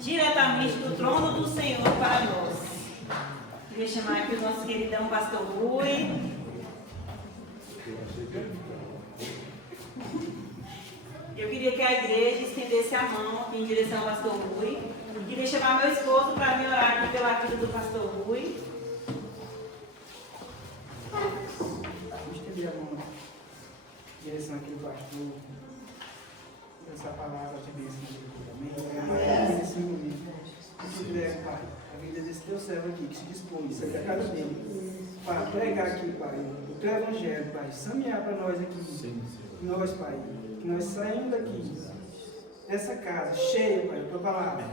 diretamente do trono do Senhor para nós. Queria chamar aqui o nosso queridão pastor Rui. Eu queria que a igreja estendesse a mão aqui em direção ao pastor Rui. Queria chamar meu esposo para me orar aqui pela vida do pastor Rui. Vamos estender a mão em direção aqui do pastor. Essa palavra de bênção também. Se puder, Pai, a vida desse teu servo aqui, que se dispôs, isso aqui é a casa dele, para pregar aqui, Pai, o teu evangelho, Pai, semear para nós aqui, nós, Pai, que nós saímos daqui, dessa casa, cheia, Pai, da tua palavra,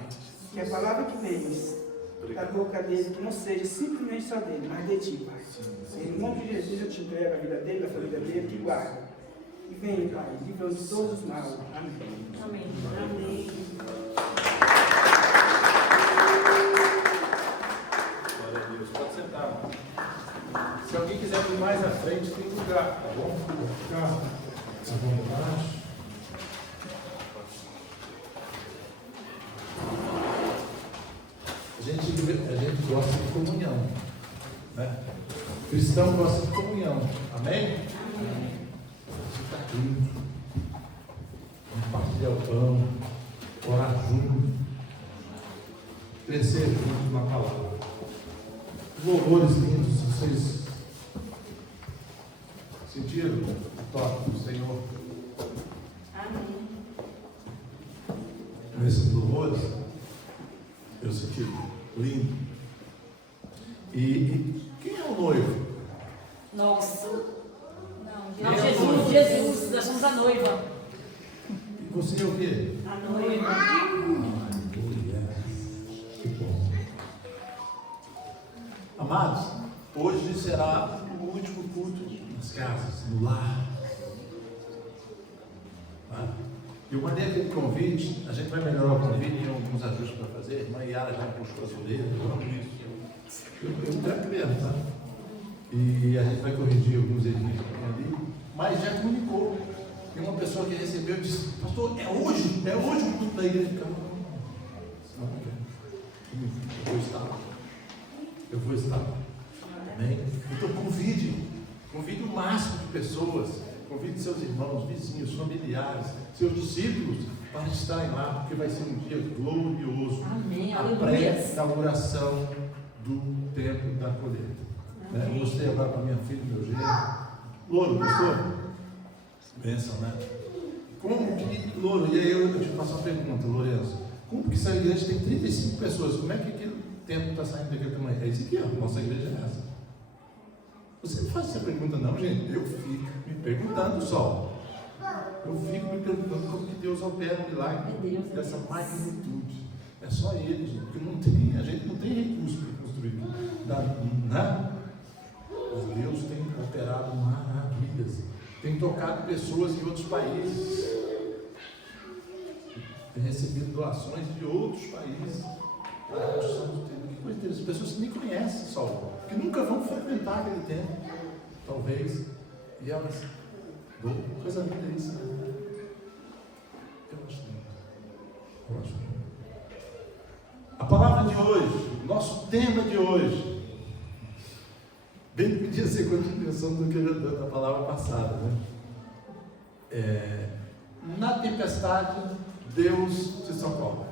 que a palavra que veio da boca dele, que não seja simplesmente só dele, mas de ti, Pai. Em nome de Jesus, eu te entrego a vida dele, a família dele, que guarda. E vem, Pai, livra-nos de todos os males. Amém. Amém. Amém. Glória a Deus. Pode sentar. Se alguém quiser vir mais à frente, tem lugar, tá bom? Ficar à vontade. A gente gosta de comunhão, né? O cristão gosta de comunhão. Amém? Ficar junto, compartilhar o pão, orar junto, crescer junto na palavra. Louvores lindos, vocês sentiram o toque do Senhor? Amém. Nesses louvores, eu senti lindo. E quem é o noivo? Nossa. Não, Jesus, nós somos a noiva. E você é o quê? A noiva. Que bom. Amados, hoje será o último culto nas casas, no lar. Eu mandei aquele convite, a gente vai melhorar o convite, tem alguns ajustes para fazer. A irmã Yara já puxou as orelhas, vamos isso. Eu quero mesmo, tá? E a gente vai corrigir alguns erros que tem ali, mas já comunicou. Tem uma pessoa que recebeu e disse: pastor, é hoje o culto da igreja. Não, eu vou estar. Amém? Então convide o máximo de pessoas, convide seus irmãos, vizinhos, familiares, seus discípulos para estarem lá, porque vai ser um dia glorioso. Amém, a aleluia. pré-inauguração do tempo da colheita. Né? Eu mostrei agora para minha filha, meu genro. Louro, gostou? Bênção, né? Como que, Louro, e aí eu te faço uma pergunta, Lourenço. Como que essa igreja tem 35 pessoas? Como é que aquele tempo está saindo daquele tamanho? É isso aqui, ó. Nossa igreja é essa. Você não faz essa pergunta, não, gente. Eu fico me perguntando só. Eu fico me perguntando como que Deus opera um milagre dessa magnitude. É só Ele, gente. Porque a gente não tem recurso para construir. Né? Mas Deus tem operado maravilhas. Tem tocado pessoas em outros países. Tem recebido doações de outros países. Que coisa interessante. Pessoas que nem conhecem Salvador, que nunca vão frequentar aquele templo, talvez, e elas, coisa linda isso, né? Eu acho lindo. A palavra de hoje, o nosso tema de hoje, bem que podia ser continuação da palavra passada, né? Na tempestade, Deus se socorre.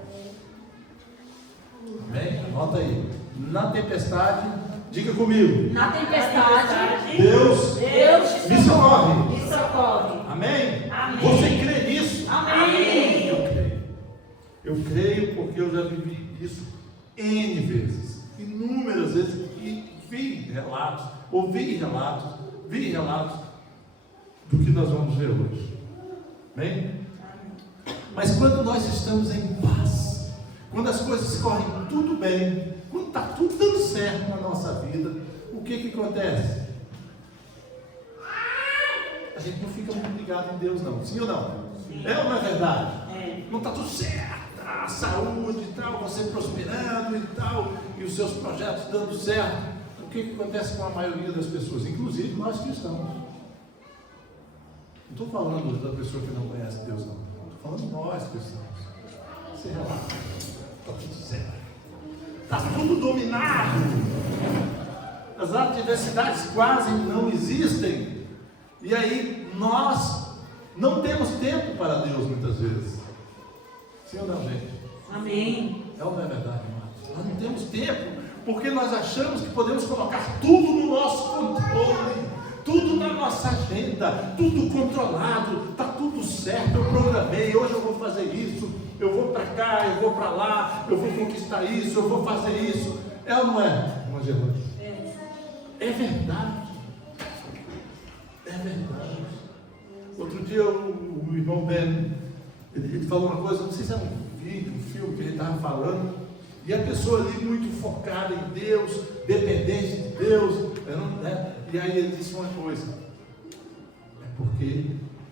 Amém? Anota aí. Na tempestade, diga comigo. Na tempestade, Deus me socorre. me socorre. Amém? Amém. Você crê nisso? Amém. Eu creio. Eu creio porque eu já vivi isso N vezes, inúmeras vezes, e ouvi relatos do que nós vamos ver hoje. Amém? Mas quando nós estamos em paz, quando as coisas correm tudo bem, quando está tudo dando certo na nossa vida, o que acontece? A gente não fica muito ligado em Deus, não. Sim ou não? Sim. É ou não é verdade? É. Não está tudo certo, a saúde e tal, você prosperando e tal, e os seus projetos dando certo. O que acontece com a maioria das pessoas, inclusive nós cristãos? Não estou falando da pessoa que não conhece Deus, não. Estou falando nós cristãos. Você relaxa. Está tudo certo. Está tudo dominado. As adversidades quase não existem. E aí nós não temos tempo para Deus muitas vezes. Sim ou não, gente? Amém. É ou não é verdade, irmãos? Nós não temos tempo, porque nós achamos que podemos colocar tudo no nosso controle, tudo na nossa agenda, tudo controlado, está tudo certo, eu programei, hoje eu vou fazer isso, eu vou para cá, eu vou para lá, eu vou conquistar isso, eu vou fazer isso. É ou não é, irmã Gerlane? É verdade. É verdade. Outro dia o irmão Ben, ele falou uma coisa, não sei se era um vídeo, um filme que ele estava falando, e a pessoa ali muito focada em Deus, dependente de Deus, né? E aí ele disse uma coisa, é porque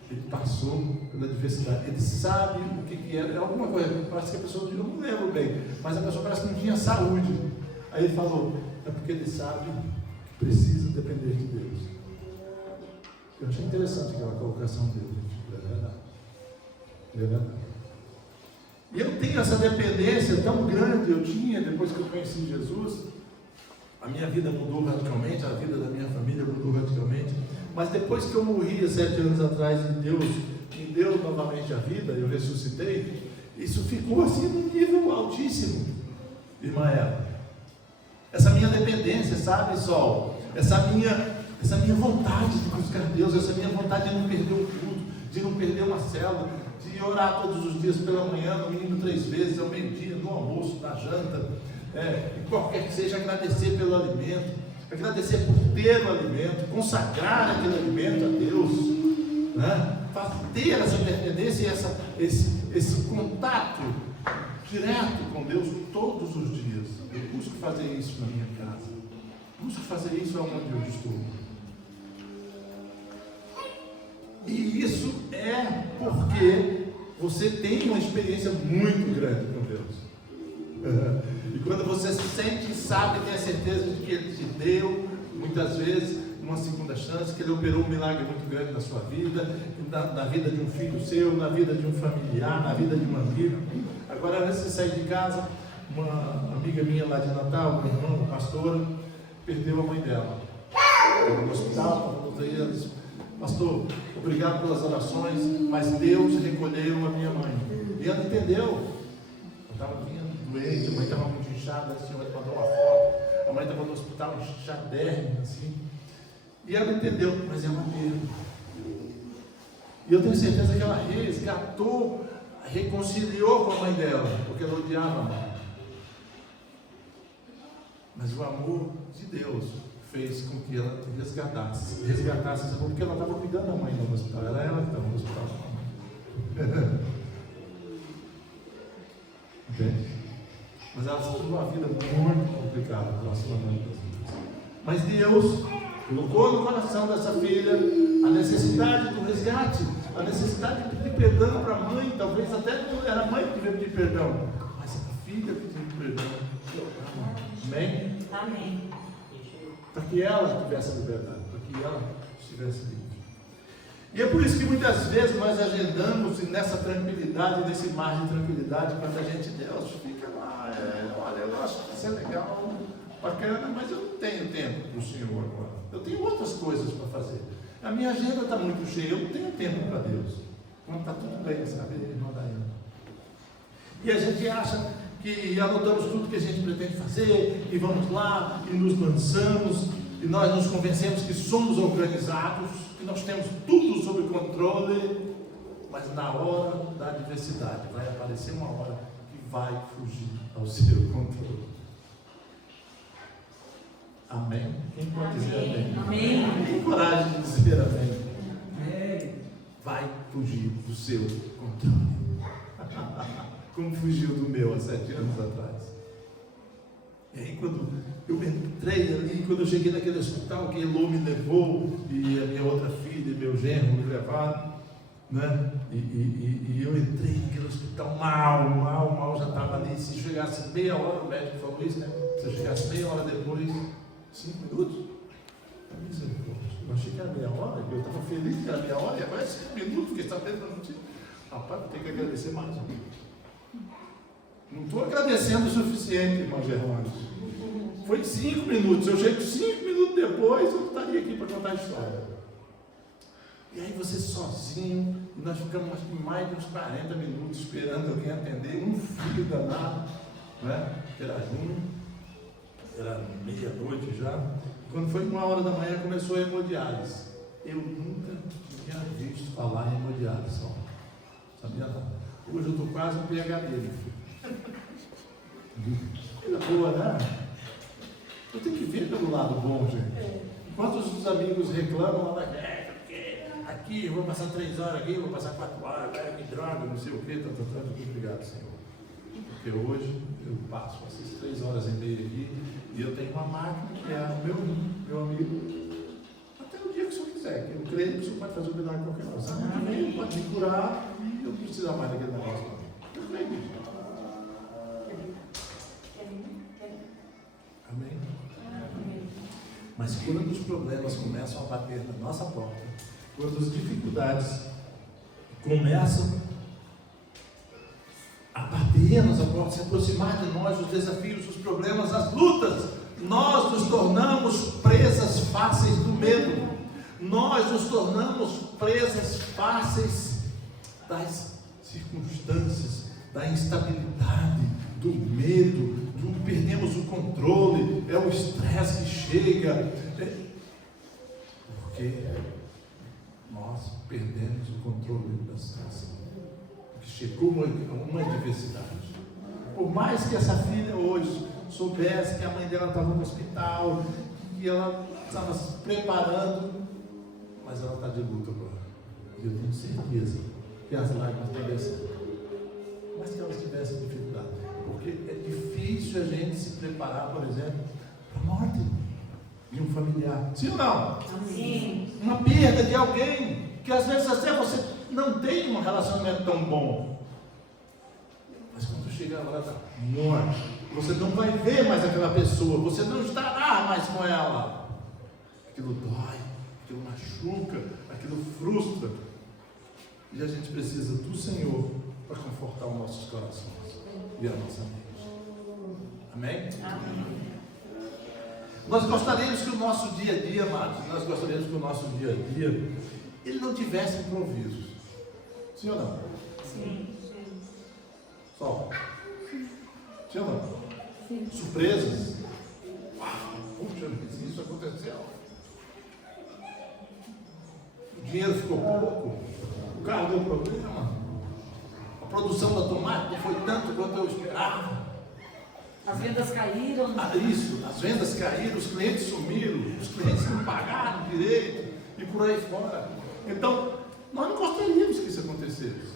ele passou pela adversidade, ele sabe o que era, alguma coisa, parece que a pessoa, eu não lembro bem, mas a pessoa parece que não tinha saúde. Aí ele falou, é porque ele sabe que precisa depender de Deus. Eu achei interessante aquela colocação dele, é verdade. É verdade. E eu tenho essa dependência tão grande, eu tinha, depois que eu conheci Jesus, a minha vida mudou radicalmente, a vida da minha família mudou radicalmente, mas depois que eu morri há 7 anos atrás e Deus me deu novamente a vida, eu ressuscitei, isso ficou assim num nível altíssimo, irmã Eva. Essa minha dependência, sabe, Sol? Essa minha vontade de buscar Deus, essa minha vontade de não perder o culto, de não perder uma célula, de orar todos os dias pela manhã, no mínimo 3 vezes, ao meio-dia, no almoço, na janta, e qualquer que seja, agradecer pelo alimento, agradecer por ter o alimento, consagrar aquele alimento a Deus, né? Ter essa dependência e esse contato direto com Deus todos os dias. Eu busco fazer isso na minha casa, busco fazer isso onde eu estou. E isso é porque você tem uma experiência muito grande com Deus. E quando você sente, sabe, tem a certeza de que Ele te deu, muitas vezes, uma segunda chance, que Ele operou um milagre muito grande na sua vida, na vida de um filho seu, na vida de um familiar, na vida de um amigo. Agora, antes de sair de casa, uma amiga minha lá de Natal, uma irmã, uma pastora, perdeu a mãe dela. Estava no hospital, ela disse, pastor, obrigado pelas orações, mas Deus recolheu a minha mãe. E ela entendeu. Eu estava doente, a mãe estava muito inchada, a senhora mandou uma foto, a mãe estava no hospital inchadérrima, assim. E ela entendeu, mas é uma perda. E eu tenho certeza que ela resgatou, reconciliou com a mãe dela, porque ela odiava a mãe. Mas o amor de Deus fez com que ela resgatasse esse amor, porque ela estava cuidando da mãe no hospital, era ela que estava no hospital. Entende? Mas ela se tornou uma vida muito complicada, relacionamento das vidas. Mas Deus colocou no coração dessa filha a necessidade do resgate, a necessidade de pedir perdão para a mãe, talvez até não era a mãe que devia pedir perdão, mas a filha pediu perdão. Amém? Amém. Para que ela tivesse liberdade, para que ela estivesse livre. E é por isso que muitas vezes nós agendamos nessa tranquilidade, nesse mar de tranquilidade, quando a gente, Deus, fica lá, olha, eu acho que isso é legal, bacana, mas eu não tenho tempo para o Senhor agora. Eu tenho outras coisas para fazer. A minha agenda está muito cheia, eu não tenho tempo para Deus. Então está tudo bem, sabe, irmã Daiane? E a gente acha que anotamos tudo que a gente pretende fazer, e vamos lá, e nos lançamos, e nós nos convencemos que somos organizados, que nós temos tudo sob controle, mas na hora da adversidade vai aparecer uma hora que vai fugir ao seu controle. Amém? Quem pode dizer amém? Amém. Tem coragem de dizer amém? Amém. Vai fugir do seu controle. Como fugiu do meu há 7 anos atrás. E aí quando eu entrei ali, quando eu cheguei naquele hospital que Elô me levou, e a minha outra filha e meu genro me levaram, né? E eu entrei naquele hospital mal, já estava ali. Se chegasse meia hora, o médico falou isso, né? Se eu chegasse meia hora depois, 5 minutos, eu achei que era meia hora, eu estava feliz que era meia hora, e agora é 5 minutos, porque está dentro da notícia. Rapaz, vou ter que agradecer mais. Não estou agradecendo o suficiente, irmão Germano. Foi 5 minutos. Eu chego 5 minutos depois, eu estaria aqui para contar a história. E aí você sozinho, e nós ficamos acho que mais de uns 40 minutos esperando alguém atender, um frio danado, né? Era junho, era meia-noite já. Quando foi 1h da manhã começou a hemodiálise. Eu nunca tinha visto falar em hemodiálise, sabia não? Hoje eu estou quase um PhD, meu filho. Coisa boa, né? Eu tenho que ver pelo lado bom, gente. Enquanto os amigos reclamam lá da guerra, aqui eu vou passar 3 horas aqui, eu vou passar 4 horas, que droga, não sei o que, muito obrigado, Senhor. Porque hoje eu passo essas 3 horas e meia aqui e eu tenho uma máquina que é o meu amigo, até o dia que o Senhor quiser, que eu creio que o Senhor pode fazer o milagre qualquer hora. Semana que vem ele pode me curar e eu não preciso mais daquele negócio. Eu creio nisso. Amém? Mas quando os problemas começam a bater na nossa porta, quando as dificuldades começam a bater na nossa porta, se aproximar de nós, os desafios, os problemas, as lutas, nós nos tornamos presas fáceis do medo, nós nos tornamos presas fáceis das circunstâncias, da instabilidade, do medo, perdemos o controle, é o estresse que chega, porque nós perdemos o controle da situação, porque chegou uma adversidade. Por mais que essa filha hoje soubesse que a mãe dela estava no hospital, que ela estava se preparando, mas ela está de luto agora, e eu tenho certeza que as lágrimas estão descendo, mas que ela tivesse dificuldade, porque é difícil a gente se preparar, por exemplo, para a morte de um familiar. Sim ou não? Sim. Uma perda de alguém, que às vezes até você não tem um relacionamento tão bom. Mas quando chega a hora da morte, você não vai ver mais aquela pessoa, você não estará mais com ela. Aquilo dói, aquilo machuca, aquilo frustra. E a gente precisa do Senhor para confortar os nossos corações e a nossa mente. Amém? Amém. Nós gostaríamos que o nosso dia a dia, amados, nós gostaríamos que o nosso dia a dia, ele não tivesse improvisos. Sim ou não? Sim. Só. Sim ou não? Sim. Surpresas. Uau, puxa, isso aconteceu. O dinheiro ficou pouco. O carro deu problema. A produção da tomate não foi tanto quanto eu esperava. As vendas caíram. Isso, as vendas caíram, os clientes sumiram, os clientes não pagaram direito e por aí fora. Então, nós não gostaríamos que isso acontecesse.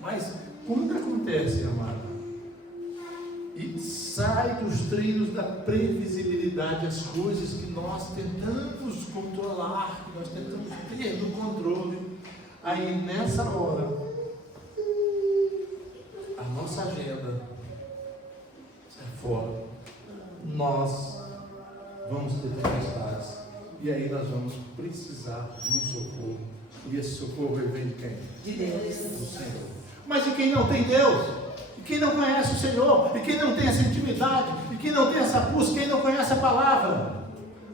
Mas quando acontece, amado, e sai dos trilhos da previsibilidade as coisas que nós tentamos controlar, que nós tentamos ter no controle, aí nessa hora, a nossa agenda sai fora, nós vamos ter tempestades, e aí nós vamos precisar de um socorro, e esse socorro vem de quem? De Deus. Do Senhor. Mas e quem não tem Deus? E quem não conhece o Senhor? E quem não tem essa intimidade? E quem não tem essa busca? Quem não conhece a palavra?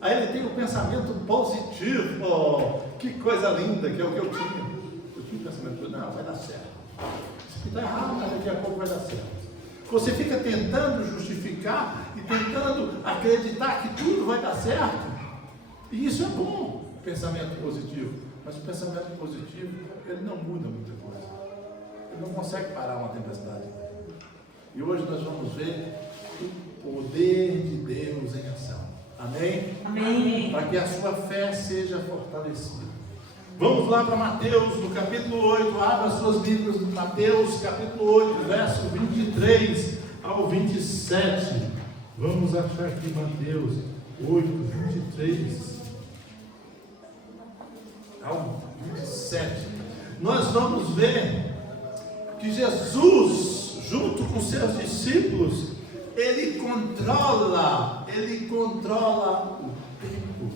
Aí ele tem o pensamento positivo. Oh, que coisa linda, que é o que eu tinha. Eu tinha o pensamento, não, vai dar certo. Isso aqui está errado, mas daqui a pouco vai dar certo. Você fica tentando justificar e tentando acreditar que tudo vai dar certo. E isso é bom, pensamento positivo. Mas o pensamento positivo, ele não muda muita coisa. Ele não consegue parar uma tempestade. E hoje nós vamos ver o poder de Deus em ação. Amém? Amém. Para que a sua fé seja fortalecida. Vamos lá para Mateus, no capítulo 8. Abra suas Bíblias no Mateus, capítulo 8, verso 23 ao 27. Vamos achar aqui Mateus 8, 23 ao 27. Nós vamos ver que Jesus, junto com seus discípulos, ele controla o tempo.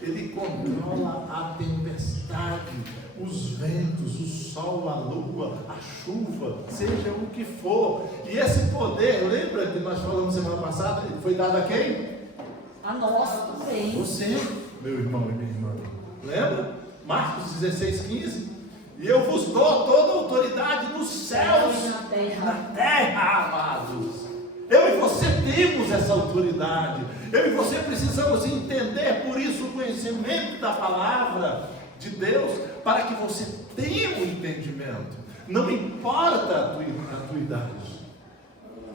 Ele controla a tempestade os ventos, o sol, a lua, a chuva, seja o que for. E esse poder, lembra que nós falamos semana passada, ele foi dado a quem? A nós também. Você, meu irmão e minha irmã. Lembra? Marcos 16:15. E eu vos dou toda a autoridade nos céus e na terra, amados. Eu e você temos essa autoridade. Eu e você precisamos entender, por isso, o conhecimento da palavra de Deus, para que você tenha um entendimento. Não importa a tua idade.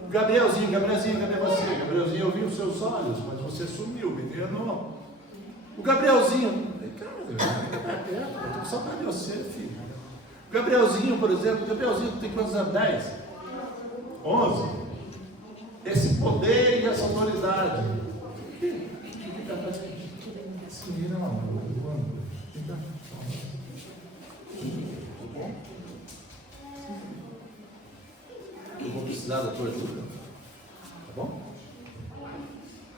Gabrielzinho, cadê você? Gabrielzinho, eu vi os seus olhos, mas você sumiu, me enganou. O Gabrielzinho, cara, eu estou com saudade de você, filho. O Gabrielzinho, por exemplo, o Gabrielzinho tem quantos anos? 10? 11? Esse poder e essa autoridade. Esse menino é uma eu vou precisar da tua ajuda. Tá bom?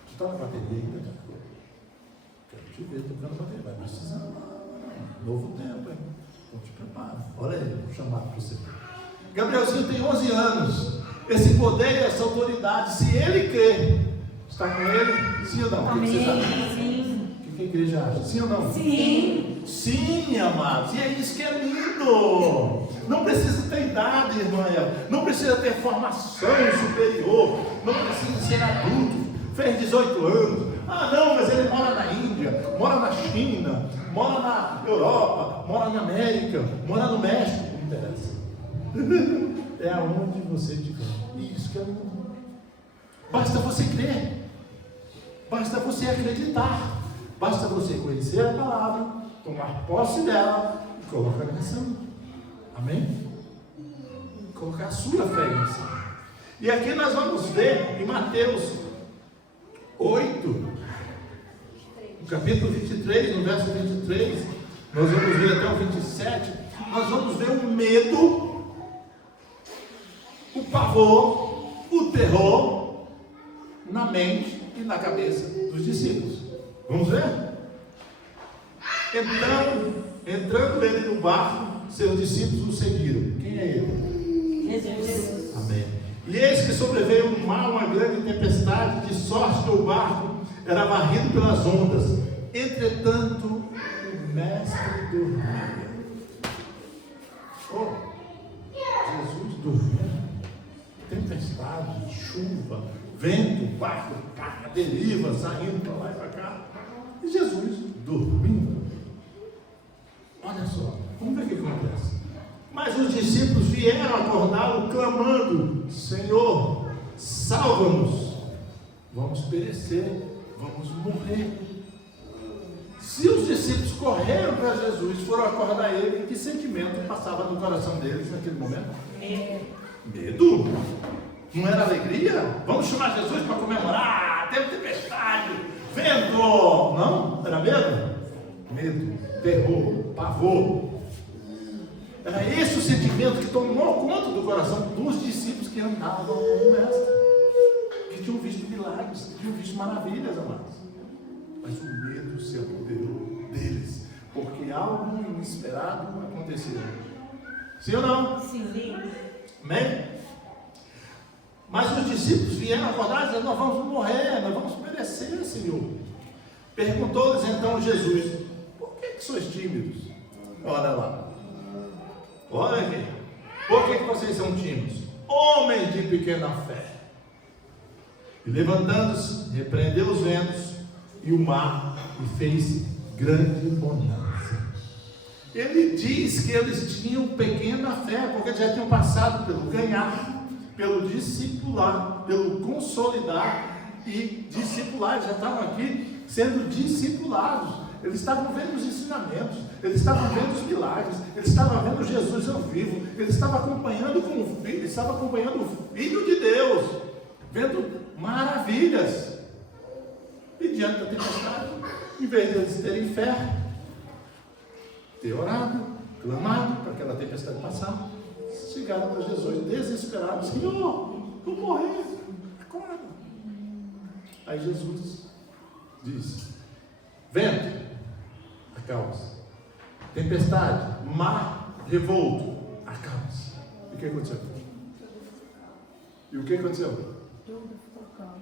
Tu está na bateria ainda, cara? Quero te ver tocando bateria. Vai precisar. Novo tempo, hein? Então te prepara. Olha aí, vou chamar para você. Gabrielzinho tem 11 anos. Esse poder e essa autoridade, se ele crer, está com ele? Sim ou não? Amém. Sim. O que a igreja acha? Sim ou não? Sim. Sim, amados. E é isso que é lindo. Não precisa ter idade, irmã. Não precisa ter formação superior. Não precisa ser adulto. Fez 18 anos. Ah, não, mas ele mora na Índia, mora na China, mora na Europa, mora na América, mora no México. Não interessa. É aonde você estiver. Isso que é lindo. Basta você crer. Basta você acreditar. Basta você conhecer a palavra, tomar posse dela e colocar em ação. Amém? Colocar a sua fé em ação. E aqui nós vamos ver em Mateus 8, no capítulo 23, no verso 23, nós vamos ver até o 27, nós vamos ver o medo, o pavor, o terror na mente e na cabeça dos discípulos. Vamos ver? Entrando ele no barco, seus discípulos o seguiram. Quem é ele? Jesus. Amém. E eis que sobreveio um mar, uma grande tempestade, de sorte que o barco era varrido pelas ondas. Entretanto, o mestre dormia. Oh, Jesus dormia. Tempestade, chuva, vento, barco, deriva, saindo para lá e para cá. E Jesus dormindo. Olha só, vamos ver o que acontece. Mas os discípulos vieram acordá-lo, clamando: Senhor, salva-nos, vamos perecer, vamos morrer. Se os discípulos correram para Jesus, foram acordar ele, que sentimento passava no coração deles naquele momento? Medo? Não era alegria? Vamos chamar Jesus para comemorar, teve tempestade, vento. Não? Era medo? Medo, terror, pavor. Era esse o sentimento que tomou conta do coração dos discípulos que andavam com o mestre, que tinham visto milagres, que tinham visto maravilhas, amados. Mas o medo se apoderou deles, porque algo inesperado aconteceu. Sim ou não? Sim. Amém? Mas os discípulos vieram acordar e disseram: nós vamos morrer, nós vamos perecer, Senhor. Perguntou-lhes então Jesus: por que sois tímidos? Olha lá. Olha aqui. Por que vocês são tímidos? Homens de pequena fé. E levantando-se, repreendeu os ventos e o mar e fez grande bonança. Ele diz que eles tinham pequena fé, porque já tinham passado pelo ganhar, pelo discipular, pelo consolidar e discipular. Já estavam aqui sendo discipulados. Eles estavam vendo os ensinamentos, eles estavam vendo os milagres, eles estavam vendo Jesus ao vivo, eles estavam acompanhando com o Filho, eles estavam acompanhando o Filho de Deus, vendo maravilhas. E diante da tempestade, em vez de eles terem fé, ter orado, clamado para aquela tempestade passar, chegaram para Jesus desesperados: Senhor, vou morrer, acorda. Aí Jesus disse: vento, acalma-se. tempestade, mar revolto, acalme-se. E o que aconteceu? E o que aconteceu? Tudo ficou calmo.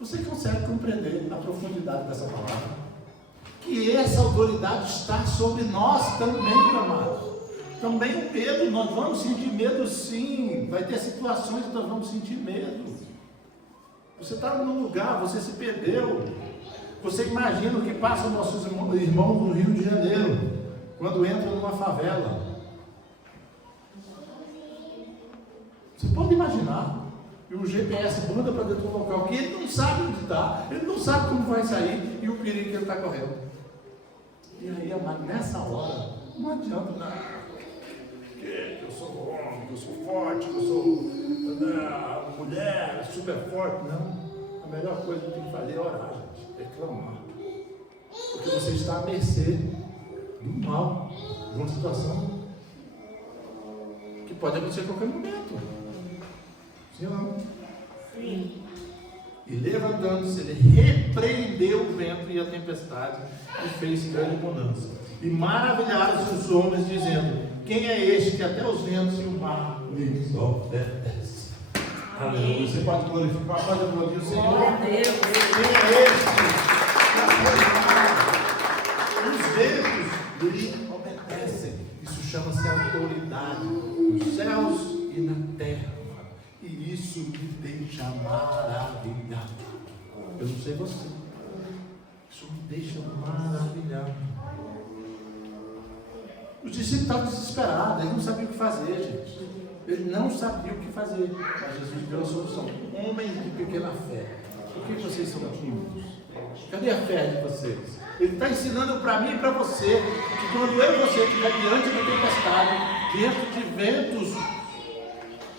Você consegue compreender a profundidade dessa palavra? Que essa autoridade está sobre nós também, amado. Também o medo, nós vamos sentir medo sim. Vai ter situações que nós vamos sentir medo. Você está num lugar, você se perdeu. Você imagina o que passa nossos irmãos no Rio de Janeiro, quando entram numa favela. Você pode imaginar. E o GPS muda para dentro do local, que ele não sabe onde está, ele não sabe como vai sair e o perigo que ele está correndo. E aí, amado, nessa hora, não adianta nada. Que eu sou homem, que eu sou forte, que eu sou mulher, super forte. Não. A melhor coisa que tem que fazer é orar, gente, é clamar. Porque você está à mercê do mal, de uma situação que pode acontecer a qualquer momento. Sim ou não? Sim. E levantando-se, ele repreendeu o vento e a tempestade e fez grande bonança. E maravilharam-se os homens, dizendo: quem é este que até os ventos e o mar lhe obedece? Aleluia. Você pode glorificar, pode aplaudir o Senhor. Glória a Deus. Quem é este que até o mar, os ventos lhe obedecem? Isso chama-se autoridade nos céus e na terra. E isso me deixa maravilhado. Eu não sei você. Isso me deixa maravilhado. Os discípulos estavam desesperados, eles não sabiam o que fazer, gente. Eles não sabiam o que fazer. Mas Jesus deu a solução. Homens de pequena fé. Por que vocês são tímidos? Cadê a fé de vocês? Ele está ensinando para mim e para você que quando eu e você estiver diante da tempestade, diante de ventos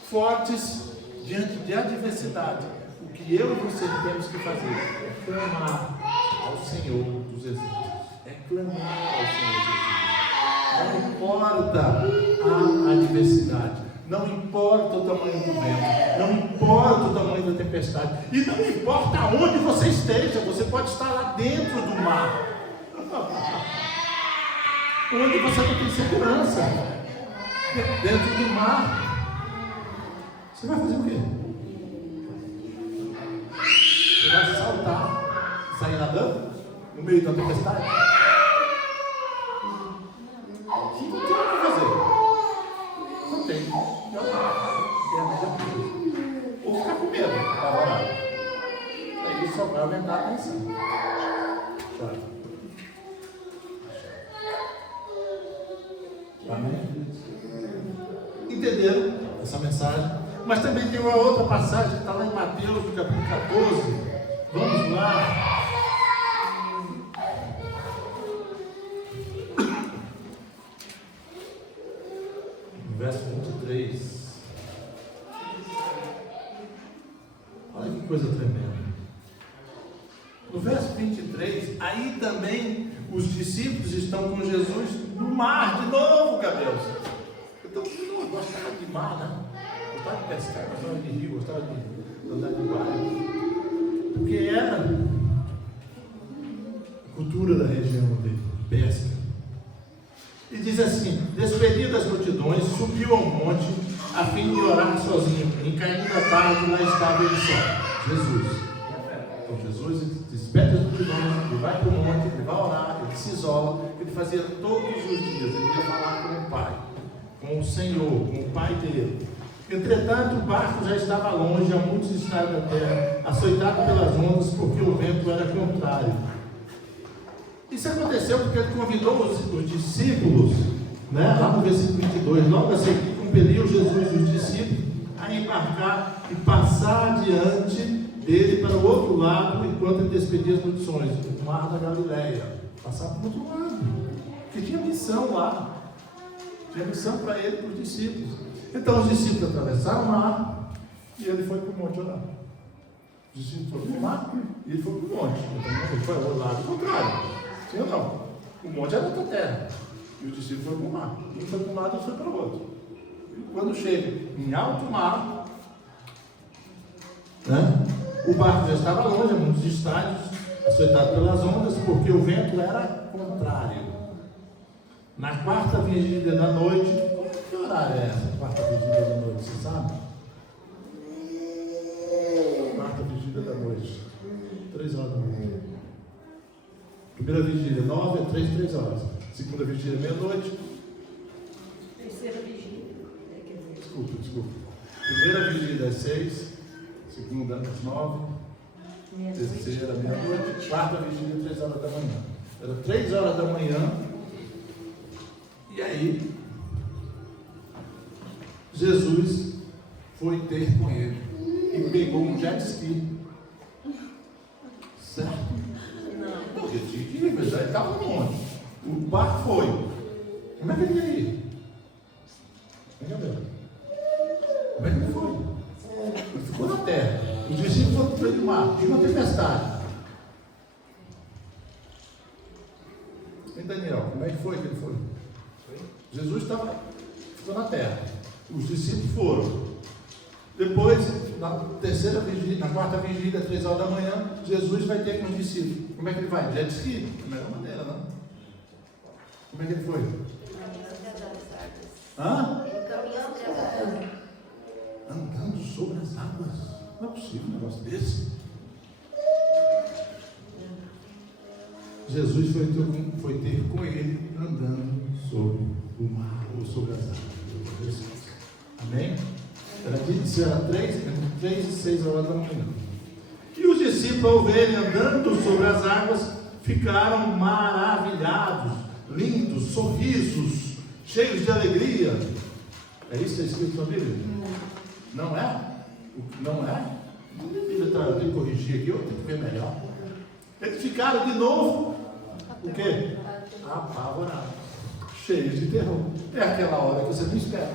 fortes, diante de adversidade, o que eu e você temos que fazer é clamar ao Senhor dos Exércitos. É clamar ao Senhor dos Exércitos. Não importa a adversidade, não importa o tamanho do vento, não importa o tamanho da tempestade, e não importa onde você esteja, você pode estar lá dentro do mar, onde você não tem segurança, dentro do mar. Você vai fazer o quê? Você vai saltar, sair nadando no meio da tempestade? Não tem o que fazer. Não tem. É a melhor coisa. Ou ficar com medo, apavorado. Aí só vai aumentar a tensão. Sabe? Amém? Entenderam essa mensagem? Mas também tem uma outra passagem que está lá em Mateus, no capítulo 14. Vamos lá. No verso 23. Olha que coisa tremenda. No verso 23, aí também os discípulos estão com Jesus no mar de novo, cabelos. Então, eu gostava de mar, né? Gostava de pescar, gostava de rio, gostava de andar de barco, porque era a cultura da região dele, pesca. E diz assim: despedidas as multidões, subiu ao monte a fim de orar sozinho. E caindo a tarde, lá estava ele só, Jesus. Então Jesus despede as multidões, ele vai para o monte, ele vai orar, ele se isola. Ele fazia todos os dias, ele ia falar com o Pai, com o Senhor, com o Pai dele. Entretanto, o barco já estava longe, a muitos estados da terra, açoitado pelas ondas, porque o vento era contrário. Isso aconteceu porque ele convidou os discípulos, né? Lá no versículo 22, logo a seguir, compeliu Jesus e os discípulos a embarcar e passar adiante dele para o outro lado, enquanto ele despedia as multidões, o mar da Galileia. Passar para o outro lado, porque tinha missão lá, tinha missão para ele e para os discípulos. Então os discípulos atravessaram o mar e ele foi para o monte orar. Os discípulos foram para o mar e ele foi para o monte. Então ele foi ao lado contrário. Sim ou não? O monte era outra terra. E os discípulos foram para o mar. Um foi para um lado e outro foi para o outro. E quando chega em alto mar, né, o barco já estava longe, a muitos estádios, açoitado pelas ondas, porque o vento era contrário. Na quarta vigília da noite, que horário é essa? Quarta vigília da noite, você sabe? Quarta vigília da noite, 3 horas da manhã. Primeira vigília, 9 a 3 horas. Segunda vigília, meia-noite. Terceira vigília. Desculpa. Primeira vigília às 6, segunda às 9, terceira meia-noite, quarta vigília 3 horas da manhã. Era 3 horas da manhã, e aí Jesus foi ter com ele e pegou um jet ski. Certo? Não. Porque tinha que ir, mas ele estava longe. O barco foi. Como é que ele ia ir? Vem cá ver. Como é que ele foi? Ele ficou na terra. Os discípulos foram para o meio do mar. E uma tempestade. E Daniel, como é que foi que ele foi? Jesus ficou na terra. Os discípulos foram. Depois, na terceira vigília, na quarta vigília, 3 horas da manhã, Jesus vai ter com os discípulos. Como é que ele vai? Jet ski? Da melhor maneira, não? Como é que ele foi? Hã? Andando sobre as águas. Não é possível um negócio desse. Jesus foi ter com ele andando sobre o mar ou sobre as águas. Amém? Era 3 e 6 horas da manhã. E os discípulos, ao verem andando sobre as águas, ficaram maravilhados, lindos, sorrisos, cheios de alegria. É isso que está escrito na Bíblia? Não é? Não é? Eu tenho que corrigir aqui, eu tenho que ver melhor. Eles ficaram de novo, o quê? Apavorados, cheios de terror. É aquela hora que você não espera.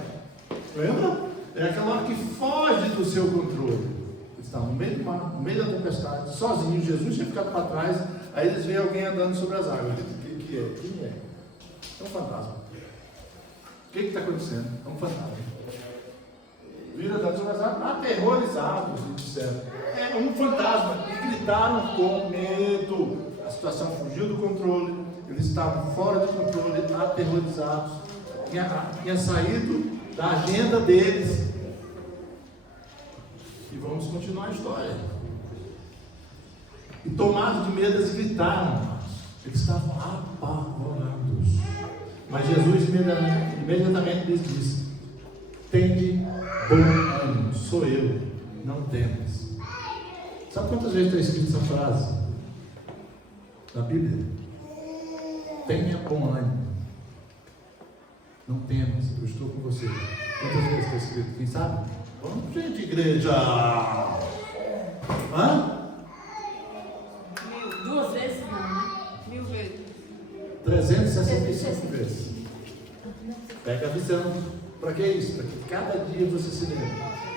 Lembra? É aquela hora que foge do seu controle. Eles estavam no meio do mar, no meio da tempestade, sozinhos. Jesus tinha ficado para trás. Aí eles veem alguém andando sobre as águas. O que é? Quem é? É um fantasma. O que está acontecendo? É um fantasma. Viram andando sobre as águas, aterrorizados, e disseram: é um fantasma. E gritaram com medo. A situação fugiu do controle. Eles estavam fora de controle, aterrorizados. Tinha saído da agenda deles. E vamos continuar a história. E tomados de medo, eles gritaram. Eles estavam apavorados. Mas Jesus imediatamente lhes disse: tende bom ânimo, sou eu, não temas. Sabe quantas vezes está escrito essa frase na Bíblia? Tenha bom ânimo, não temas, eu estou com você. Quantas vezes está escrito? Quem sabe? Vamos, gente, igreja! Hã? 2 vezes não, né? 1000 vezes. 365 vezes. Pega a visão. Para que isso? Para que cada dia você se lembre.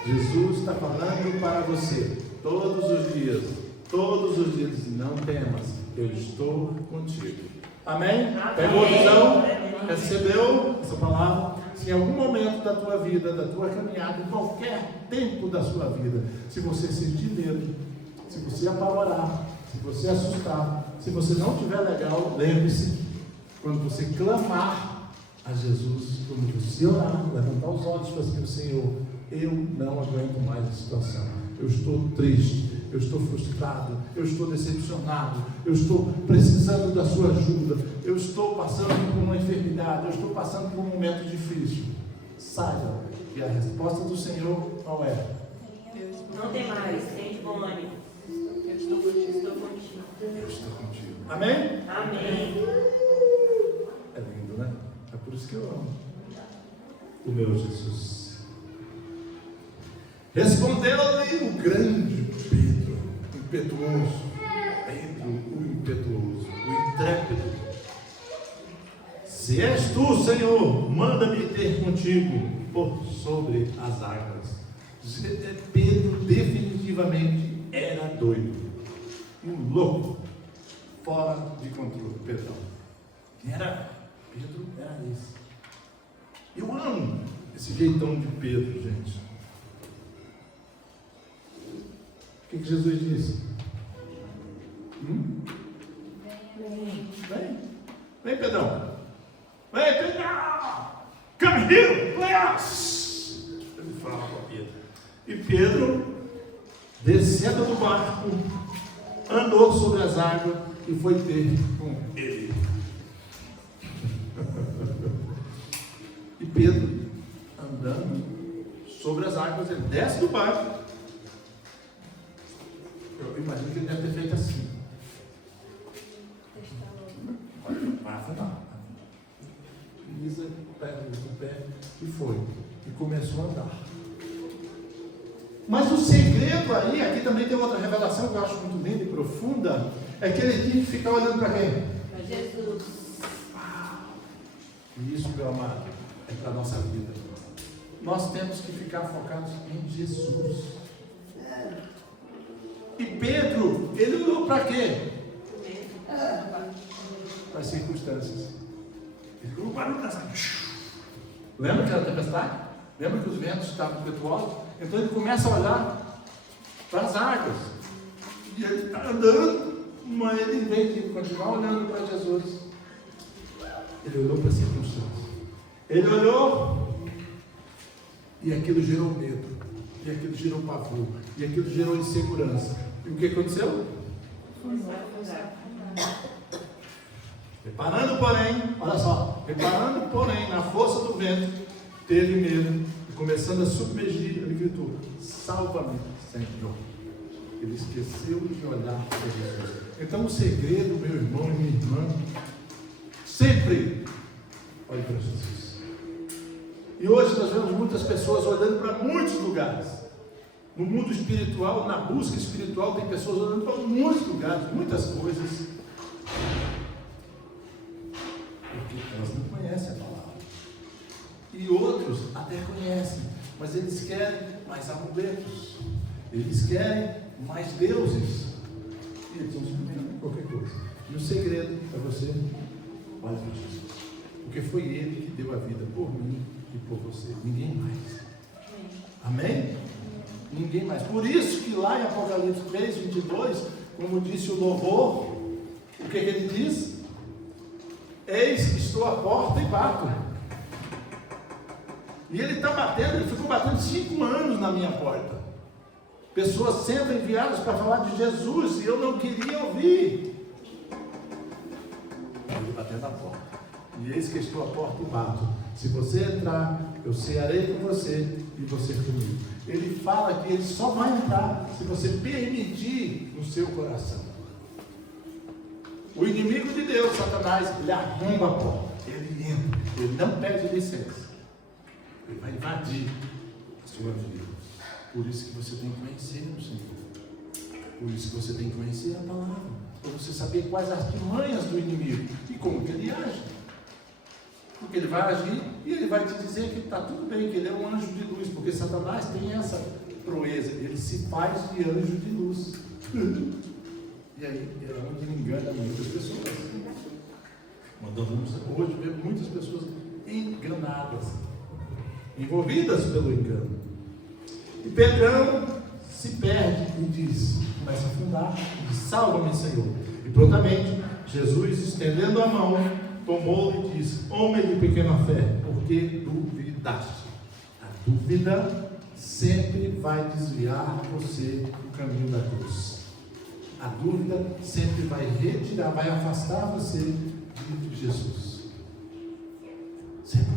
Jesus está falando para você todos os dias. Todos os dias. Não temas, eu estou contigo. Amém? Pegou a visão? Recebeu essa palavra? Se em algum momento da tua vida, da tua caminhada, em qualquer tempo da sua vida, se você sentir medo, se você apavorar, se você assustar, se você não estiver legal, lembre-se, quando você clamar a Jesus, quando você orar, levantar os olhos para o Senhor, eu não aguento mais a situação, eu estou triste, eu estou frustrado, eu estou decepcionado, eu estou precisando da sua ajuda, eu estou passando por uma enfermidade, eu estou passando por um momento difícil. Saiba que a resposta do Senhor qual é? Não tem mais, tem bom ânimo. Eu estou contigo. Eu estou contigo. Amém? Amém. É lindo, né? É por isso que eu amo o meu Jesus. Respondeu-lhe o grande Pedro, impetuoso, o impetuoso, o intrépido: se és tu, Senhor, manda-me ter contigo por sobre as águas. Pedro definitivamente era doido, um louco, fora de controle. Perdão. Pedro era esse. Eu amo esse jeitão de Pedro, gente. O que Jesus disse? Vem, Pedrão. Vem, Pedrão. Come here. Ele fala para Pedro. E Pedro, descendo do barco, andou sobre as águas e foi ter com ele. E Pedro, andando sobre as águas, ele desce do barco. Eu imagino que ele deve ter feito assim. Vai afundar. Pisa, pega o pé e foi. E começou a andar. Mas o segredo aí, aqui também tem outra revelação que eu acho muito linda e profunda, é que ele tinha que ficar olhando para quem? Para Jesus. E isso, meu amado, é para a nossa vida. Nós temos que ficar focados em Jesus. E Pedro, ele olhou para quê? Para as circunstâncias. Ele ficou parando das águas. Lembra que era tempestade? Lembra que os ventos estavam impetuosos? Então ele começa a olhar para as águas. E ele está andando, mas ele, em vez de continuar olhando para Jesus, ele olhou para as circunstâncias. Ele olhou e aquilo gerou medo. E aquilo gerou pavor. E aquilo gerou insegurança. E o que aconteceu? Reparando, porém, olha só, reparando, porém, na força do vento, teve medo e começando a submergir, ele gritou: salva-me, Senhor. Ele esqueceu de olhar para Jesus. Então, o segredo, meu irmão e minha irmã, sempre olhe para Jesus. E hoje nós vemos muitas pessoas olhando para muitos lugares. No mundo espiritual, na busca espiritual, tem pessoas olhando para muitos lugares, muitas coisas, porque elas não conhecem a palavra. E outros até conhecem, mas eles querem mais amuletos, eles querem mais deuses, e eles estão experimentando qualquer coisa. E o segredo é você olhar para Jesus, porque foi Ele que deu a vida por mim e por você, ninguém mais. Amém? Ninguém mais. Por isso que lá em Apocalipse 3, 22, como disse o louvor, o que ele diz? Eis que estou à porta e bato. E ele está batendo, ele ficou batendo 5 anos na minha porta. Pessoas sendo enviadas para falar de Jesus, e eu não queria ouvir. Ele batendo a porta. E eis que estou à porta e bato. Se você entrar, eu cearei com você e você comigo. Ele fala que ele só vai entrar se você permitir no seu coração. O inimigo de Deus, Satanás, ele arromba a porta. Ele entra. Ele não pede licença. Ele vai invadir a sua vida. Por isso que você tem que conhecer o Senhor. Por isso que você tem que conhecer a palavra. Para você saber quais as artimanhas do inimigo e como que ele age. Porque ele vai agir e ele vai te dizer que está tudo bem, que ele é um anjo de luz, porque Satanás tem essa proeza, ele se faz de anjo de luz. E aí é onde ele engana muitas pessoas. Mandamos hoje ver muitas pessoas enganadas, envolvidas pelo engano. E Pedrão se perde e diz, começa a afundar, e diz: salva-me, Senhor. E prontamente Jesus, estendendo a mão, tomou e disse: homem de pequena fé, por que duvidaste? A dúvida sempre vai desviar você do caminho da cruz. A dúvida sempre vai retirar, vai afastar você de Jesus. Sempre.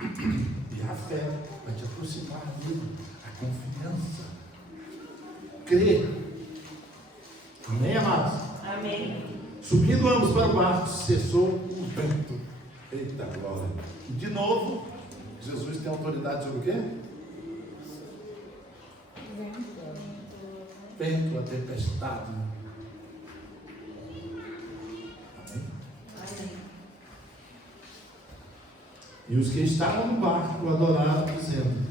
E a fé vai te aproximar dele. A confiança. Crer. Amém, amados? Amém. Subindo ambos para o barco, cessou o vento. Eita glória! De novo, Jesus tem autoridade sobre o quê? Vento, a tempestade. Amém? Amém. E os que estavam no barco adoraram, dizendo: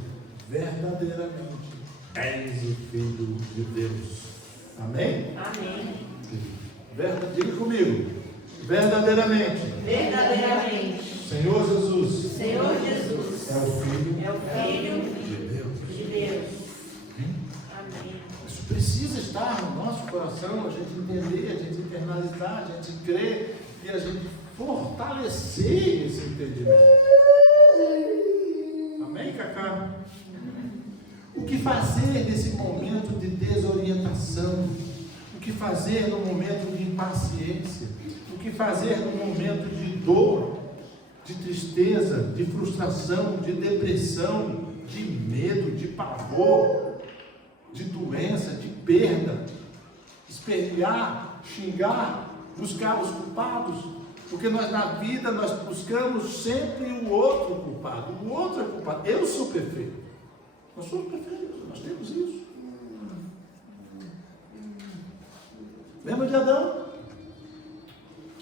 verdadeiramente és o Filho de Deus. Amém? Amém. Diga comigo. Verdadeiramente. Verdadeiramente. Senhor Jesus. Senhor Jesus. É o Filho. É o Filho de Deus. de Deus. Amém. Isso precisa estar no nosso coração, a gente entender, a gente paternalidade, a gente crer e a gente fortalecer esse entendimento. Amém, Cacá? O que fazer nesse momento de desorientação? O que fazer no momento de impaciência? O que fazer no momento de dor, de tristeza, de frustração, de depressão, de medo, de pavor, de doença, de perda? Espernear, xingar, buscar os culpados? Porque nós na vida nós buscamos sempre o outro culpado. O outro é culpado. Eu sou perfeito. Nós somos perfeitos, nós temos isso. Lembra de Adão?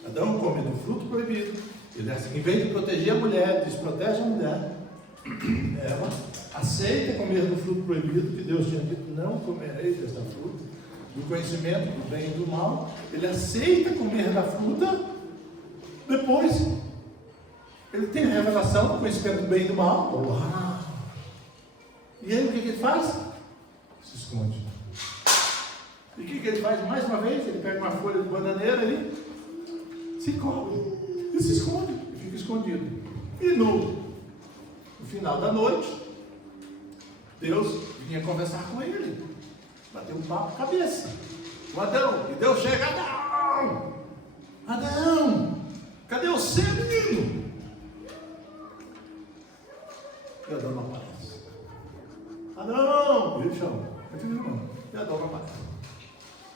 Adão come do fruto proibido. Ele, em vez de proteger a mulher, desprotege a mulher. Ela aceita comer do fruto proibido, que Deus tinha dito, não comereis desta fruta, do conhecimento do bem e do mal. Ele aceita comer da fruta. Depois, ele tem a revelação do conhecimento do bem e do mal. Uau! E aí o que ele faz? Se esconde. E o que ele faz mais uma vez? Ele pega uma folha de bananeira e se cobre. E se esconde. E fica escondido. E no final da noite, Deus vinha conversar com ele. Bateu um papo cabeça. O Adão. E Deus chega. Adão! Adão! Cadê você, menino? E Adão não aparece. Adão! Ele chama. E Adão não aparece.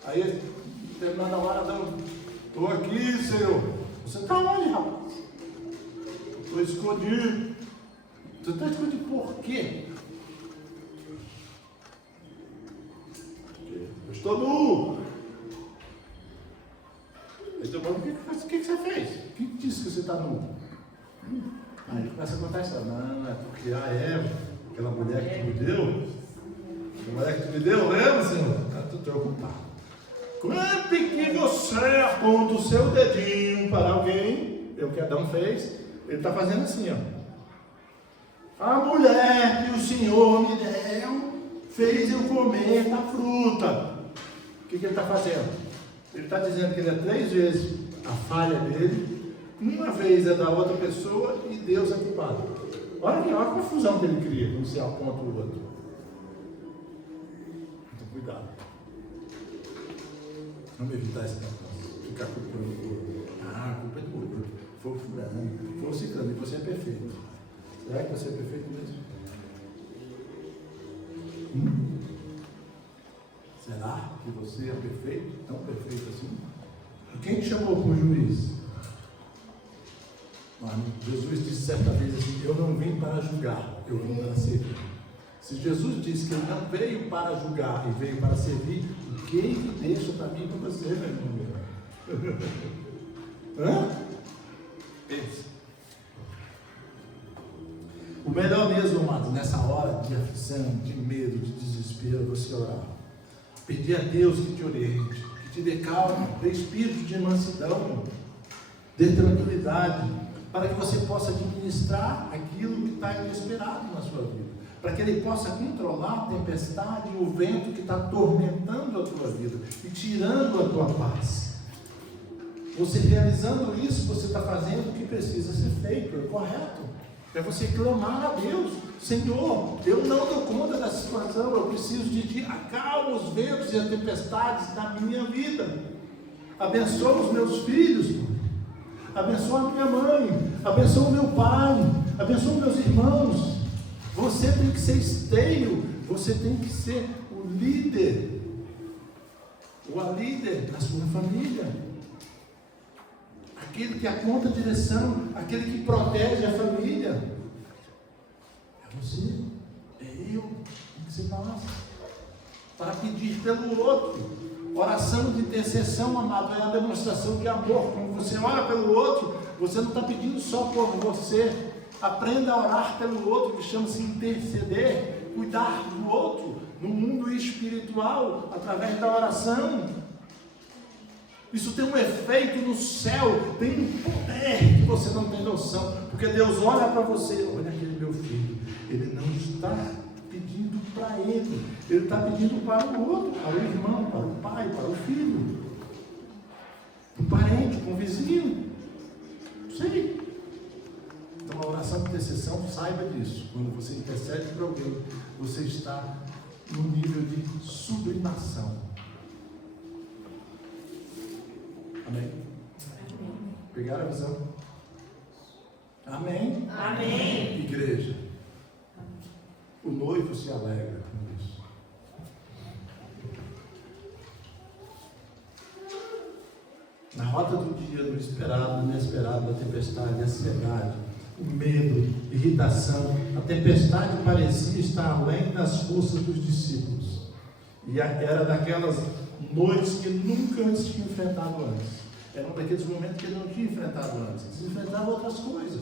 Aí, terminando a hora, Adão, estou aqui, Senhor. Você está onde, rapaz? Estou escondido. Você está escondido por quê? Eu estou nu. Ele está falando, o que você fez? Quem disse que você está nu? Aí ele começa a contar isso. Não, é porque a Eva, aquela mulher que tu me deu, lembra, Senhor? Estou preocupado. Quando que você aponta o seu dedinho para alguém, é o que Adão fez, ele está fazendo assim, ó. A mulher que o Senhor me deu, fez eu comer da fruta. O que ele está fazendo? Ele está dizendo que ele é 3 vezes a falha dele, uma vez é da outra pessoa e Deus é culpado. Olha a confusão que ele cria quando você aponta o outro. Então, cuidado. Vamos evitar esse negócio. Ficar culpando o outro. A culpa é do outro. Foi o fulano, foi o ciclano, e você é perfeito. Será que você é perfeito mesmo? Será que você é perfeito? Tão perfeito assim? Quem te chamou como juiz? Jesus disse certa vez assim, eu não vim para julgar, eu vim para servir. Se Jesus disse que ele não veio para julgar e veio para servir, o que ele deixa para mim e para você, meu irmão? Hã? Pensa. O melhor mesmo, amados, nessa hora de aflição, de medo, de desespero, é você orar. Pedir a Deus que te oriente, que te dê calma, dê espírito de mansidão, dê tranquilidade, para que você possa administrar aquilo que está inesperado na sua vida, para que Ele possa controlar a tempestade e o vento que está atormentando a tua vida e tirando a tua paz. Você realizando isso, você está fazendo o que precisa ser feito, é correto. É você clamar a Deus, Senhor, eu não dou conta da situação, eu preciso de Ti, acalma os ventos e as tempestades da minha vida, abençoa os meus filhos, abençoa a minha mãe, abençoa o meu pai, abençoa meus irmãos. Você tem que ser esteio, você tem que ser o líder, ou a líder da sua família, aquele que aponta a direção, aquele que protege a família. É você, é eu, tem que ser nós, para pedir pelo outro. Oração de intercessão, amado, é a demonstração de amor. Quando você ora pelo outro, você não está pedindo só por você. Aprenda a orar pelo outro, que chama-se interceder, cuidar do outro, no mundo espiritual, através da oração. Isso tem um efeito no céu, tem um poder que você não tem noção, porque Deus olha para você, olha aquele meu filho, ele não está pedindo para ele está pedindo para o outro, para o irmão, para o pai, para o filho. Com um parente, com um vizinho. Não sei. Então a oração de intercessão, saiba disso. Quando você intercede por alguém, você está no nível de sublimação. Amém? Pegaram a visão? Amém? Amém. Igreja, o noivo se alegra com isso. Na rota do dia, no esperado, no inesperado, da tempestade, a ansiedade, o medo, irritação, a tempestade parecia estar além das forças dos discípulos. E era daquelas noites que nunca antes tinha enfrentado antes. Era um daqueles momentos que ele não tinha enfrentado antes. Eles enfrentavam outras coisas,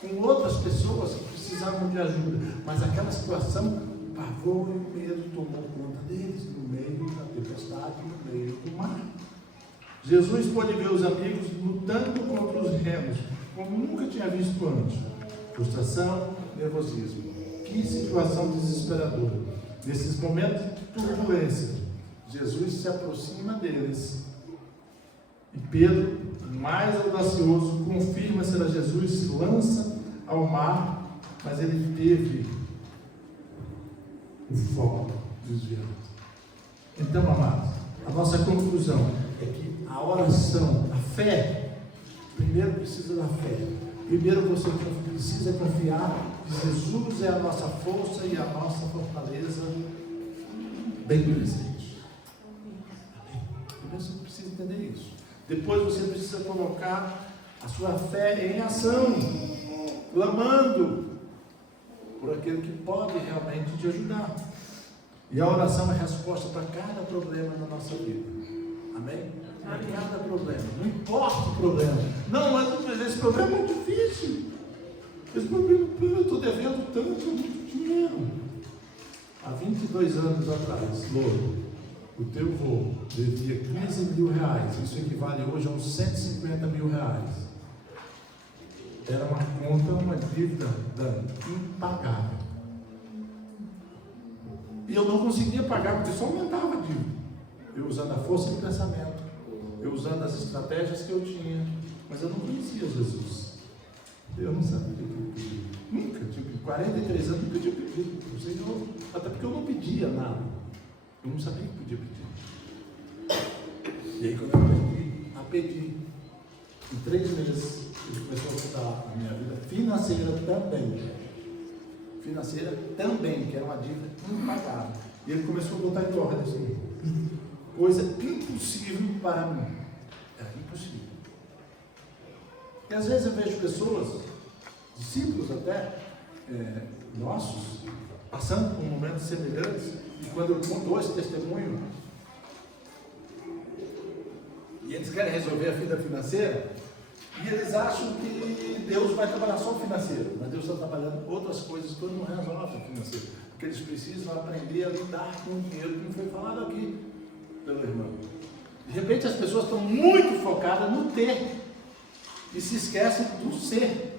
com outras pessoas que precisavam de ajuda. Mas aquela situação, o pavor e o medo tomou conta deles, no meio da tempestade, no meio do mar. Jesus pôde ver os amigos lutando contra os remos, como nunca tinha visto antes. Frustração, nervosismo. Que situação desesperadora. Nesses momentos de turbulência, Jesus se aproxima deles. E Pedro, mais audacioso, confirma ser a Jesus, se lança ao mar, mas ele teve o foco desviado. Então, amados, a nossa conclusão é que a oração, a fé, primeiro precisa da fé. Primeiro você precisa confiar que Jesus é a nossa força e a nossa fortaleza bem presente. Primeiro você precisa entender isso. Depois você precisa colocar a sua fé em ação, clamando por aquele que pode realmente te ajudar. E a oração é a resposta para cada problema na nossa vida. Amém? Para cada problema, não importa o problema. Não, mas esse problema é muito difícil. Esse problema, eu estou devendo tanto, muito dinheiro. Há 22 anos atrás, Louro, o teu vô devia 15 mil reais, isso equivale hoje a uns 150 mil reais. Era uma conta, uma dívida impagável. E eu não conseguia pagar, porque só aumentava a dívida. Eu usando a força do pensamento, eu usando as estratégias que eu tinha, mas eu não conhecia Jesus. Eu não sabia o que eu pedia. Nunca, tipo, 43 anos nunca tinha pedido para o Senhor, até porque eu não pedia nada. Eu não sabia o que podia pedir. E aí quando eu aprendi a pedir, em 3 meses, ele começou a mudar a minha vida financeira também, que era uma dívida impagável. E ele começou a botar em ordem assim, coisa impossível para mim. Era impossível. E às vezes eu vejo pessoas, discípulos até, nossos, passando por momentos semelhantes. E quando eu conto esse testemunho, e eles querem resolver a vida financeira, e eles acham que Deus vai trabalhar só o financeiro, mas Deus está trabalhando outras coisas que não resolve o financeiro, porque eles precisam aprender a lidar com o dinheiro, como foi falado aqui pelo irmão. De repente as pessoas estão muito focadas no ter, e se esquecem do ser.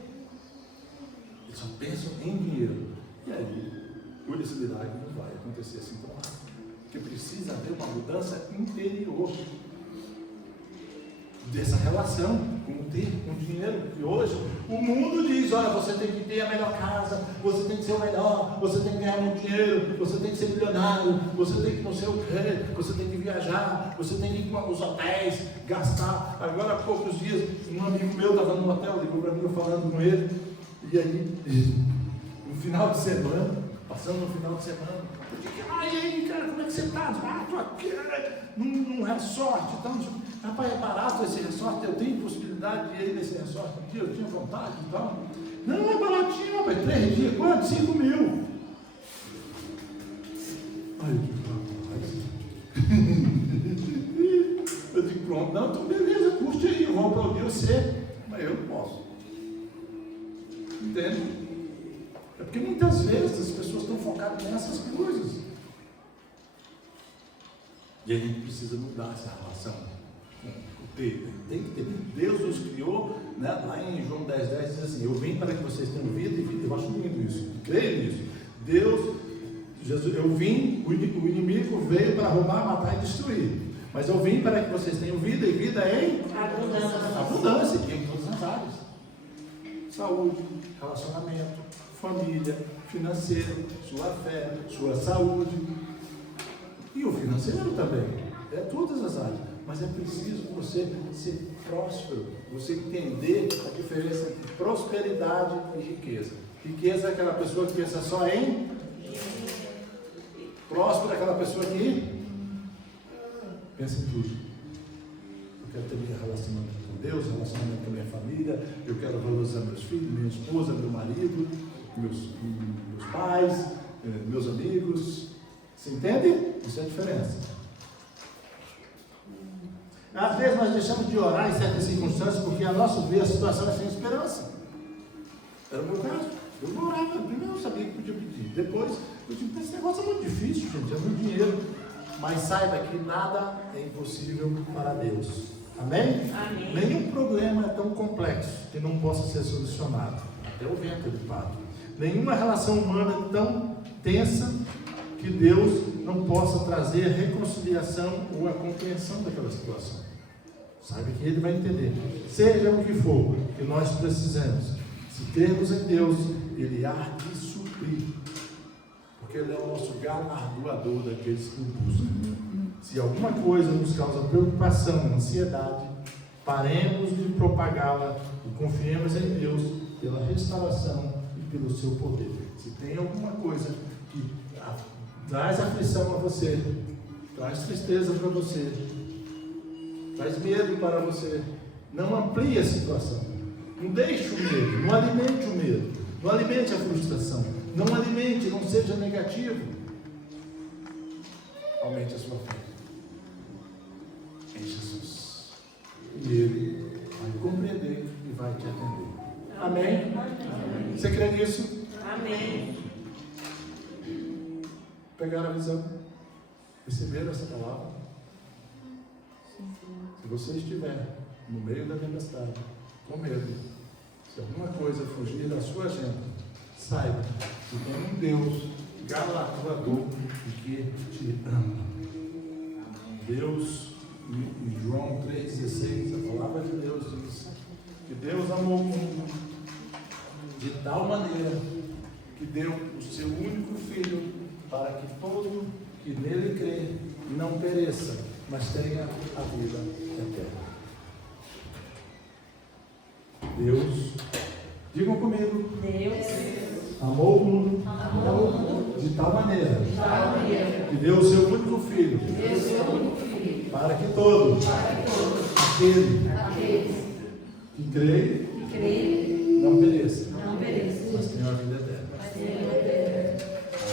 Eles só pensam em dinheiro, e aí por esse milagre não vai acontecer assim tão rápido, porque precisa haver uma mudança interior dessa relação com o ter, com o dinheiro. E hoje o mundo diz, olha, você tem que ter a melhor casa, você tem que ser o melhor, você tem que ganhar muito dinheiro, você tem que ser milionário, você tem que não sei o quê, você tem que viajar, você tem que ir para os hotéis, gastar. Agora há poucos dias, um amigo meu estava no hotel, ligou para mim, eu falando com ele, e aí, no final de semana, passando no final de semana, eu disse, ai, aí, cara, como é que você está? Ah, estou aqui, num resort, então, rapaz, é barato esse resort, eu tenho possibilidade de ir nesse resort aqui, eu tinha vontade e tal. Não, é baratinho, rapaz, 3 dias, quanto? 5 mil. Aí eu digo, eu digo, pronto, não, então beleza, custe aí, eu vou aplaudir você, mas eu não posso. Entende? É porque muitas vezes as pessoas estão focadas nessas coisas. E a gente precisa mudar essa relação com o ter. Tem que ter. Deus nos criou, né? Lá em João 10,10 diz assim, eu vim para que vocês tenham vida e vida. Eu acho lindo isso, creio nisso. Deus, Jesus, eu vim, o inimigo veio para roubar, matar e destruir. Mas eu vim para que vocês tenham vida e vida em Abundância. abundância, e em todas as áreas. Saúde, relacionamento, família, financeiro, sua fé, sua saúde. E o financeiro também. É todas as áreas. Mas é preciso você ser próspero, você entender a diferença entre prosperidade e riqueza. Riqueza é aquela pessoa que pensa só em... Próspero é aquela pessoa que pensa em tudo. Eu quero ter relacionamento com Deus, relacionamento com a minha família, eu quero valorizar meus filhos, minha esposa, meu marido, meus pais, meus amigos. Você entende? Isso é a diferença. Às vezes nós deixamos de orar em certas circunstâncias porque a nosso ver a situação é sem esperança. Era o meu caso. Eu orava, primeiro eu sabia que podia pedir. Depois eu disse, esse negócio é muito difícil, gente, é muito dinheiro. Mas saiba que nada é impossível para Deus. Amém? Amém. Nenhum problema é tão complexo que não possa ser solucionado. Até o vento de pato. Nenhuma relação humana é tão tensa que Deus não possa trazer a reconciliação ou a compreensão daquela situação. Sabe que Ele vai entender. Seja o que for que nós precisamos, se termos em Deus, Ele há de suprir. Porque Ele é o nosso galardoador daqueles que o buscam. Se alguma coisa nos causa preocupação, ansiedade, paremos de propagá-la e confiemos em Deus pela restauração e pelo seu poder. Se tem alguma coisa que traz aflição a você, traz tristeza para você, traz medo para você, não amplie a situação. Não deixe o medo, não alimente o medo, não alimente a frustração, não alimente, não seja negativo. Aumente a sua fé em Jesus. E Ele vai compreender e vai te atender. Amém? Amém. Você crê nisso? Amém. Pegaram a visão? Receberam essa palavra? Se você estiver no meio da tempestade, com medo, se alguma coisa fugir da sua agenda, saiba que tem um Deus galardoador e que te ama. Deus, em João 3,16, a palavra de Deus diz que Deus amou o mundo de tal maneira que deu o seu único Filho para que todo que nele crê não pereça, mas tenha a vida eterna. Deus, digam comigo, Deus amou o mundo de tal maneira que deu o seu único Filho para que todos aqueles que creem não pereçam, mas tenham a vida eterna.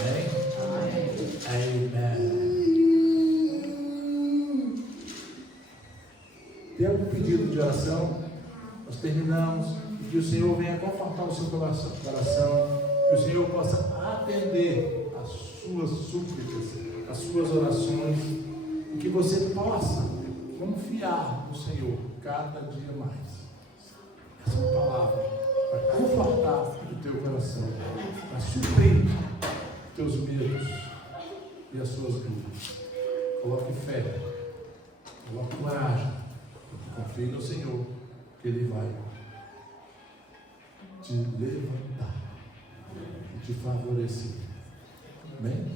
Amém? Amém. Tem algum pedido de oração? Nós terminamos. E que o Senhor venha confortar o seu coração. Que o Senhor possa atender as suas súplicas, as suas orações. E que você possa confiar no Senhor cada dia mais. Essa é uma palavra para confortar o teu coração, para suprir os teus medos e as suas dúvidas. Coloque fé, coloque coragem, confie no Senhor, que Ele vai te levantar e te favorecer. Amém?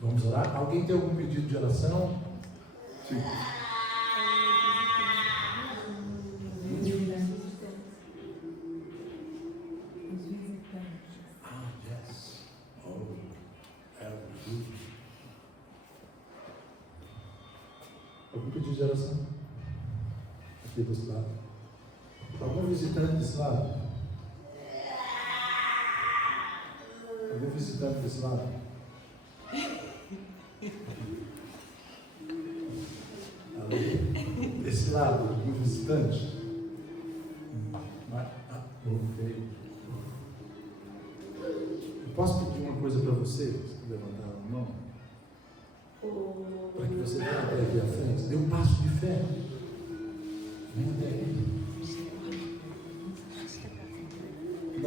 Vamos orar? Alguém tem algum pedido de oração? Sim. Yes. Oh, algum pedido de oração? Aqui desse lado. Algum visitante desse lado? Algum visitante desse lado? Ali. Desse lado, algum visitante? Ok. Eu posso pedir uma coisa para você? Se levantar a mão? Para que você venha até aqui à frente. Dê um passo de fé. Vem até aqui.